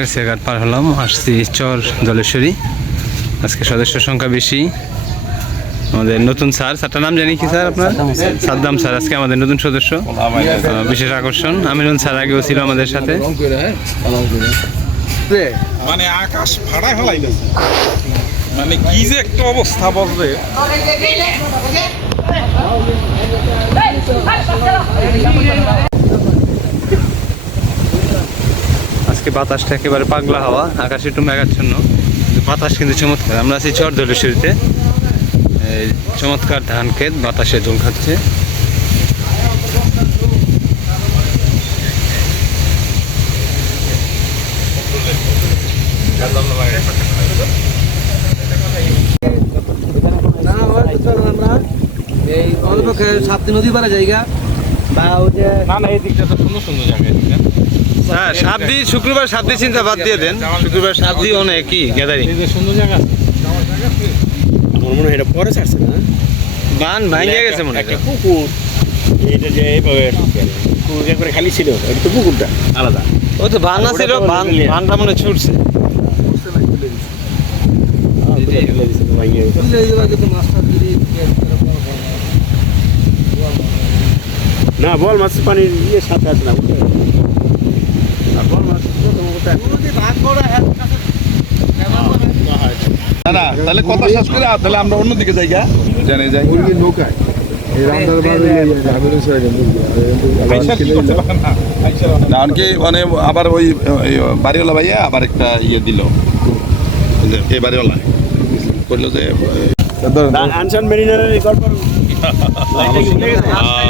কলাগাছি ঘাট পার হলাম, আসছি চর জলেশ্বরী আজকে সদস্য সংখ্যা বেশি। আমাদের নতুন স্যার, স্যারটার নাম জানি কি স্যার আপনার? সাদ্দাম স্যার, আজকে আমাদের নতুন সদস্য। বিশেষ আকর্ষণ আমিরুল স্যার আগেও ছিল আমাদের সাথে। মানে আকাশ ফাড়া ফেলাই মানে কি যে একটা অবস্থা বলবে আজকে বাতাসটা একেবারে পাগলা হাওয়া আকাশে একটু মেঘাচ্ছন্ন। বাতাস কিন্তু চমৎকার। আমরা আছি চর দলেশ্বরীতে এই চমৎকার ধান ক্ষেত বাতাসে দোল খাচ্ছে। এই অল্প নদী পারা জায়গা। বা ওই যে না না এই দিকটা তো সুন্দর সুন্দর জায়গা হ্যাঁ সাবদি শুক্রবার সাবদি চিন্তা বাদ দিয়ে দেন। শুক্রবার সাবদি অনেক কি গ্যাদারিং সুন্দর জায়গা আমার মনে হয় এটা পরে ছাড়ছে না বান ভাঙিয়ে গেছে মনে একটা হয়। পুকুর। এটা যে এইভাবে একবারে খালি ছিল এটা তো পুকুরটা। আলাদা। ও তো বান বানটা মনে হয় ছুটছে। না বল মাছ পানির ইয়ে সাথে আছে না না না তাহলে কথা শেষ করে তাহলে আমরা অন্যদিকে যাই গা। জানে যাই নৌকায়। এই রান্নার বাড়ি জামিল সাইডে আইসা কি করতে পারে না? আইসা না কি মানে আবার ওই বাড়িওয়ালা ভাইয়া আবার একটা ইয়ে দিল। এই বাড়িওয়ালা। করল যে আনসান মেরিনারের গল্প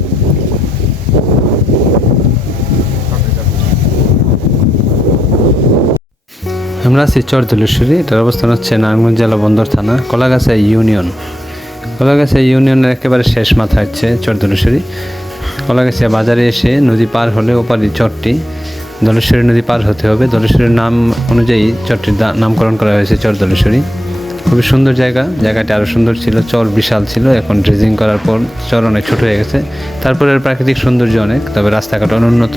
আমরা আছি চরদলেশ্বরী, এটার অবস্থান হচ্ছে নারায়ণগঞ্জ জেলা বন্দর থানা, কলাগাছা ইউনিয়ন। কলাগাছা ইউনিয়নের একেবারে শেষ মাথা হচ্ছে চরদলেশ্বরী। কলাগাছিয়া বাজারে এসে নদী পার হলে ওপারি চরটি। দলেশ্বরী নদী পার হতে হবে। দলেশ্বরীর নাম অনুযায়ী চরটির নামকরণ করা হয়েছে চর দলেশ্বরী খুবই সুন্দর জায়গা। জায়গাটি আরও সুন্দর ছিল, চর বিশাল ছিল। এখন ড্রেজিং করার পর চর অনেক ছোট হয়ে গেছে। তারপরে প্রাকৃতিক সৌন্দর্য অনেক, তবে রাস্তাঘাট অনুন্নত।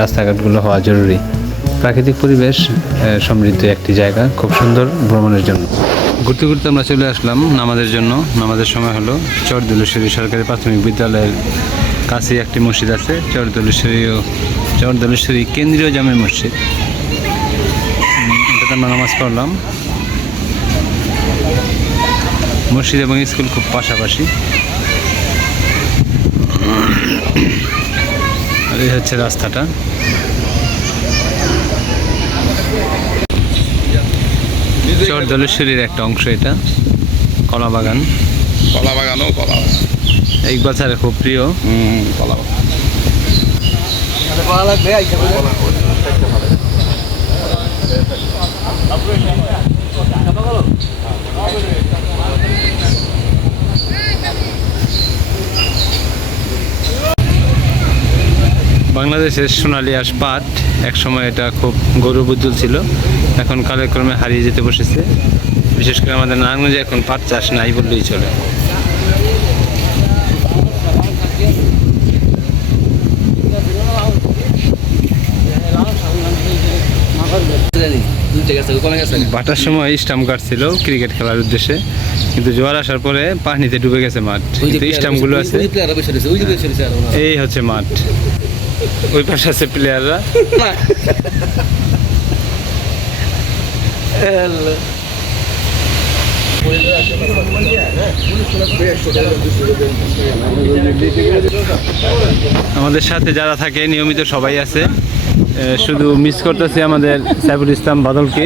রাস্তাঘাটগুলো হওয়া জরুরি। প্রাকৃতিক পরিবেশ সমৃদ্ধ একটি জায়গা, খুব সুন্দর ভ্রমণের জন্য। ঘুরতে ঘুরতে আমরা চলে আসলাম নামাজের জন্য। নামাজের সময় হলো চরদলেশ্বরী সরকারি প্রাথমিক বিদ্যালয়ের কাছে একটি মসজিদ আছে, চরদলেশ্বরী ও চরদলেশ্বরী কেন্দ্রীয় জামে মসজিদ। এটাতে আমরা নামাজ পড়লাম। মসজিদ এবং স্কুল খুব পাশাপাশি। আর এই হচ্ছে রাস্তাটা। চর দলেশ্বরীর একটা অংশ এটা কলা বাগান কলা বাগানও কলা ইকবাল স্যারের খুব প্রিয়। কলা বাগান কলা বাংলাদেশের সোনালী আঁশ পাট একসময় এটা খুব গৌরবোজ্জ্বল ছিল এখন কালক্রমে হারিয়ে যেতে বসেছে। বিশেষ করে আমাদের নারায়ণগঞ্জে এখন পাট চাষ নাই বললেই চলে। বাটার সময় স্টাম্প কাটছিল ক্রিকেট খেলার উদ্দেশ্যে কিন্তু জোয়ার আসার পরে পানিতে ডুবে গেছে মাঠ। কিন্তু স্টাম্পগুলো আছে। এই হচ্ছে মাঠ। ওই পাশে আছে প্লেয়াররা আমাদের সাথে যারা থাকে নিয়মিত সবাই আছে। শুধু মিস করতেছি আমাদের সাইফুল ইসলাম বাদলকে।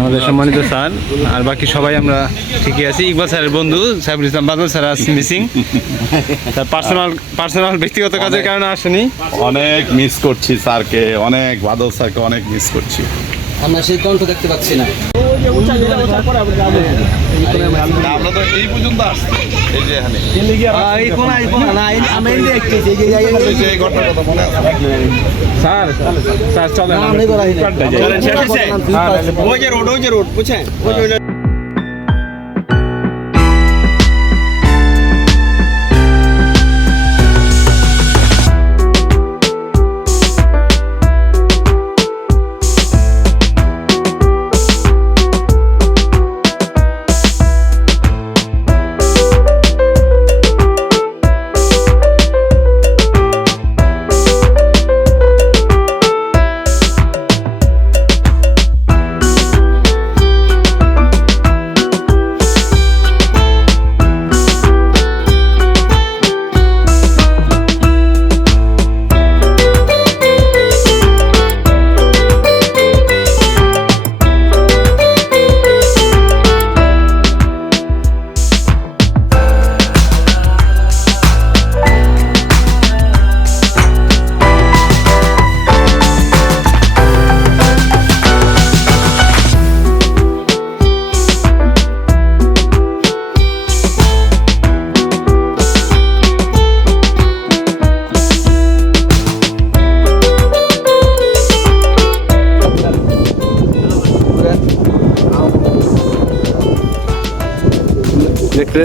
আমাদের সম্মানিত স্যার আর বাকি সবাই আমরা ঠিকই আছি। ইকবাল স্যারের বন্ধু সাইফুল ইসলাম বাদল স্যার আজ মিসিং তার পার্সোনাল পার্সোনাল ব্যক্তিগত কাজের কারণে আসেনি। অনেক মিস করছি স্যারকে অনেক বাদল স্যারকে অনেক মিস করছি। আমরা সেই কণ্ঠ দেখতে পাচ্ছি না। আমরা তো এই পর্যন্ত আসছি। এই যে এখানে। এই কোনা এই কোনা না এই- এই দেখতেছি এই যে এই- এই- এই এই ঘটনাটা তো মনে আছে? স্যার স্যার চলে আমরা এবার আইনি। চলেন, শেষ হয়েছে? হ্যাঁ, ওই যে রোড ওই যে রোড বুঝছেন? ওই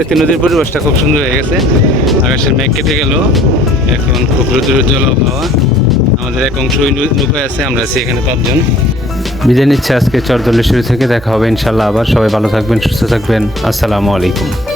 দেখতে নদীর পরিবেশটা খুব সুন্দর হয়ে গেছে। আকাশের মেঘ কেটে গেল। এখন খুব রুদ্র উজ্জ্বল আবহাওয়া। আমাদের এক অংশ নৌকায় আছে, আমরা আছি এখানে পাঁচজন। বিদায় নিচ্ছে আজকে চরদলেশ্বরী থেকে। দেখা হবে ইনশাল্লাহ আবার। সবাই ভালো থাকবেন, সুস্থ থাকবেন। আসসালামু আলাইকুম।